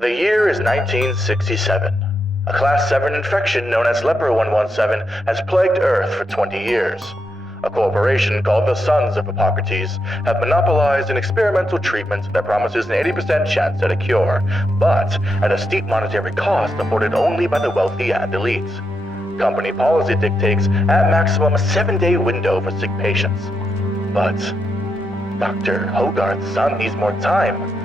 The year is 1967. A Class 7 infection known as Leper 117 has plagued Earth for 20 years. A corporation called the SONS of Hippocrates have monopolized an experimental treatment that promises an 80% chance at a cure, but at a steep monetary cost afforded only by the wealthy and elite. Company policy dictates at maximum a 7-day window for sick patients. But Dr. Hogarth's son needs more time.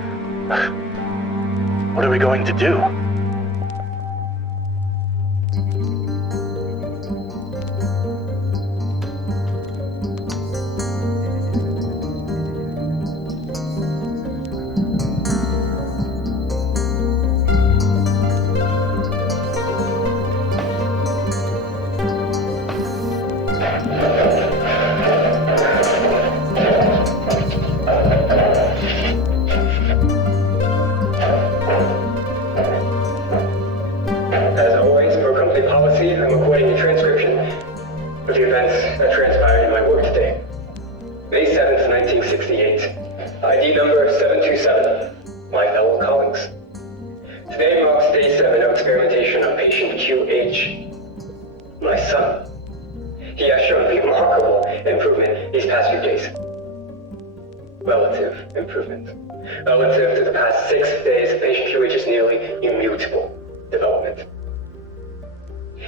What are we going to do? I'm recording the transcription of the events that transpired in my work today. May 7th, 1968. ID number 727. My fellow colleagues. Today marks day 7 of experimentation on patient QH. My son. He has shown remarkable improvement these past few days. Relative improvement. Relative to the past 6 days, patient QH is nearly immutable development.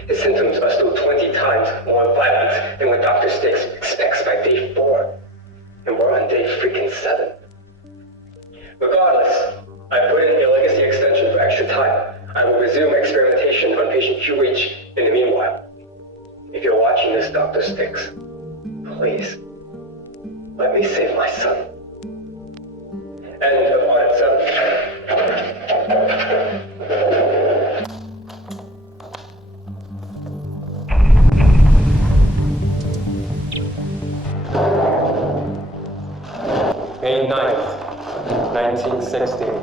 His symptoms are still 20 times more violent than what Dr. Sticks expects by day 4. And we're on day freaking 7. Regardless, I put in a legacy extension for extra time. I will resume experimentation on patient QH in the meanwhile. If you're watching this, Dr. Sticks, please, let me save my son. End of Audit 7. May 9th, 1960. Wait,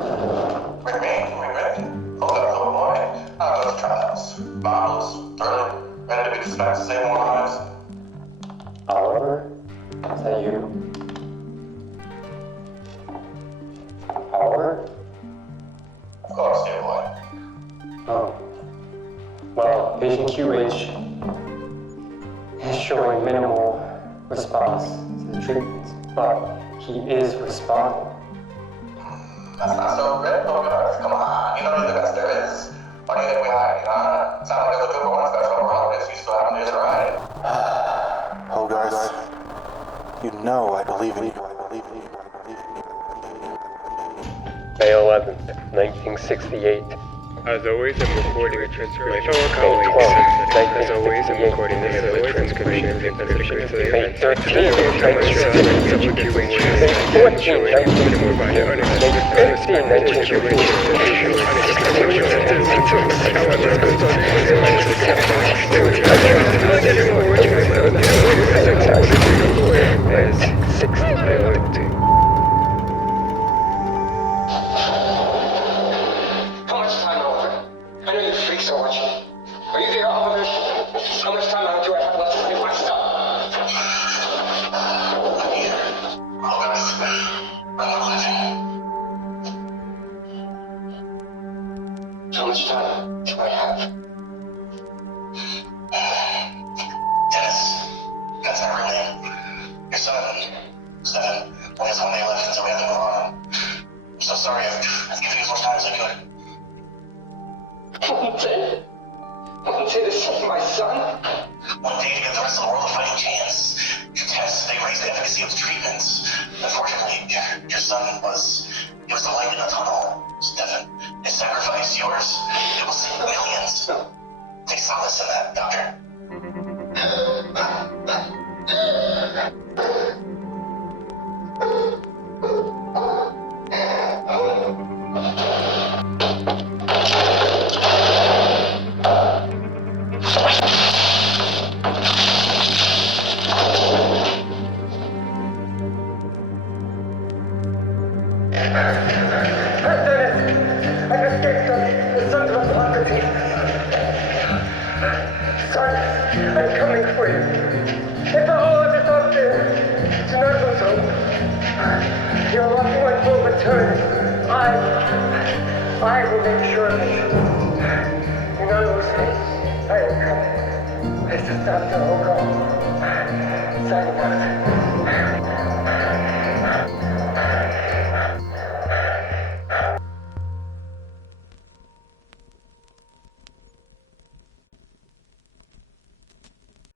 hold up, boy. How are those trials? Bottles, early, ready to be dispatched to save more lives? Oliver? Is that you? Oliver? Of course, dear boy. Oh. Well, patient QH is showing minimal response to the treatments, but he is responding. That's not so great, Hogarth. Come on, you know you're the best there is. Why do you think we hired you, huh? Sound like a good one special progress. You still haven't used it right. Hogarth, you know I believe in you. May 11th, 1968. As always, I'm recording a transcription. My fellow colleagues, as always, I'm recording a transcription of the events of the May event. 13th, 1968. May 14th, 1968. May 15th, 1968. How much time, Oliver? I know you freaks are watching. Are you there, Oliver? How much time do I have left to save my stuff? I'm here. Hogarth. I'm living. How much time do I have? Dennis, that's not real name. Your son, 7, only has 1 day left until we have to move on. I'm so sorry, I've given you as much time as I could. One day to save my son? 1 day to give the rest of the world a fighting chance. Your tests, they raised the efficacy of the treatments. Unfortunately, your son was the light in the tunnel. Stefan, his sacrifice, yours, it will save millions. Take solace in that, Doctor. I just escaped the Sons of Hippocrates. Son, I'm coming for you. If all of us out there do not lose hope, you're lucky one will return. I will make sure that you know those things. I am coming. This is Dr. Hogarth. Signing out.